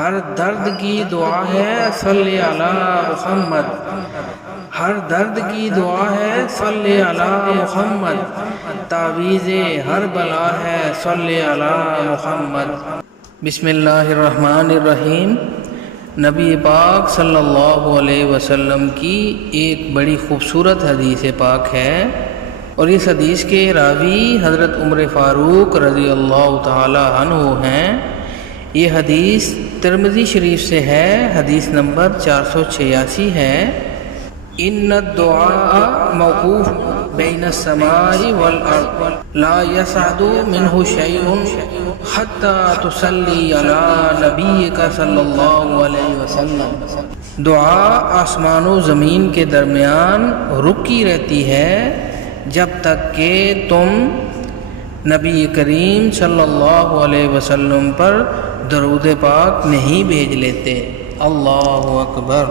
ہر درد کی دعا ہے صلی علی محمد، ہر درد کی دعا ہے صلی علی محمد، تعویذ ہر بلا ہے صلی علی محمد۔ بسم اللہ الرحمن الرحیم۔ نبی پاک صلی اللہ علیہ وسلم کی ایک بڑی خوبصورت حدیث پاک ہے، اور اس حدیث کے راوی حضرت عمر فاروق رضی اللہ تعالی عنہ ہیں۔ یہ حدیث ترمذی شریف سے ہے، حدیث نمبر 486 ہے۔ ان الدعاء موقوف بین السماء والارض لا يصعد منه شيء حتى تصلي على نبيك صلی اللہ علیہ وسلم۔ دعا آسمان و زمین کے درمیان رکی رہتی ہے جب تک کہ تم نبی کریم صلی اللہ علیہ وسلم پر درود پاک نہیں بھیج لیتے۔ اللہ اکبر۔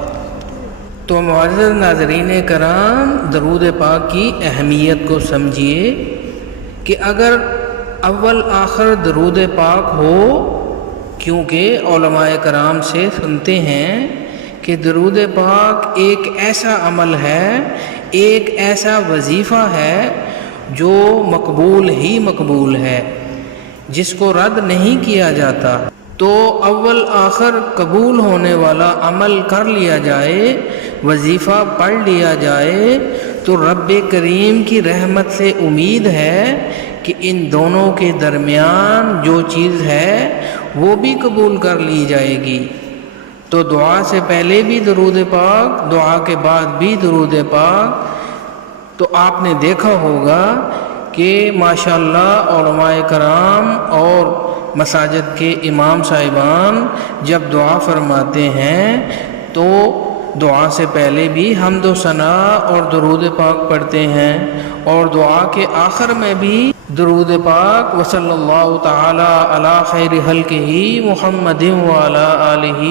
تو معزز ناظرین کرام، درود پاک کی اہمیت کو سمجھیے کہ اگر اول آخر درود پاک ہو، کیونکہ علماء کرام سے سنتے ہیں کہ درود پاک ایک ایسا عمل ہے، ایک ایسا وظیفہ ہے جو مقبول ہی مقبول ہے، جس کو رد نہیں کیا جاتا۔ تو اول آخر قبول ہونے والا عمل کر لیا جائے، وظیفہ پڑھ لیا جائے، تو رب کریم کی رحمت سے امید ہے کہ ان دونوں کے درمیان جو چیز ہے وہ بھی قبول کر لی جائے گی۔ تو دعا سے پہلے بھی درود پاک، دعا کے بعد بھی درود پاک۔ تو آپ نے دیکھا ہوگا کہ ماشاءاللہ علماء کرام اور مساجد کے امام صاحبان جب دعا فرماتے ہیں تو دعا سے پہلے بھی حمد و ثنا اور درود پاک پڑھتے ہیں، اور دعا کے آخر میں بھی درود پاک وصلی اللہ تعالی علی خیر خلقہ محمد وعلی آلہ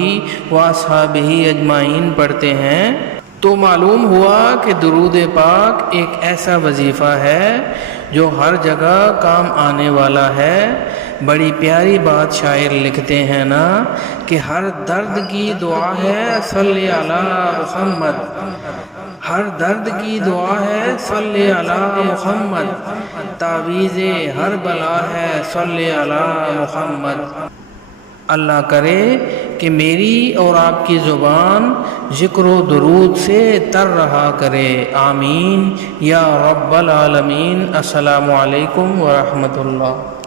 واصحابہ اجمعین پڑھتے ہیں۔ تو معلوم ہوا کہ درود پاک ایک ایسا وظیفہ ہے جو ہر جگہ کام آنے والا ہے۔ بڑی پیاری بات شاعر لکھتے ہیں نا کہ ہر درد کی دعا ہے صلی علی محمد، ہر درد کی دعا ہے صلی علی محمد، تعویذ ہر بلا ہے صلی علی محمد۔ اللہ کرے کہ میری اور آپ کی زبان ذکر و درود سے تر رہا کرے، آمین یا رب العالمین۔ السلام علیکم ورحمۃ اللہ۔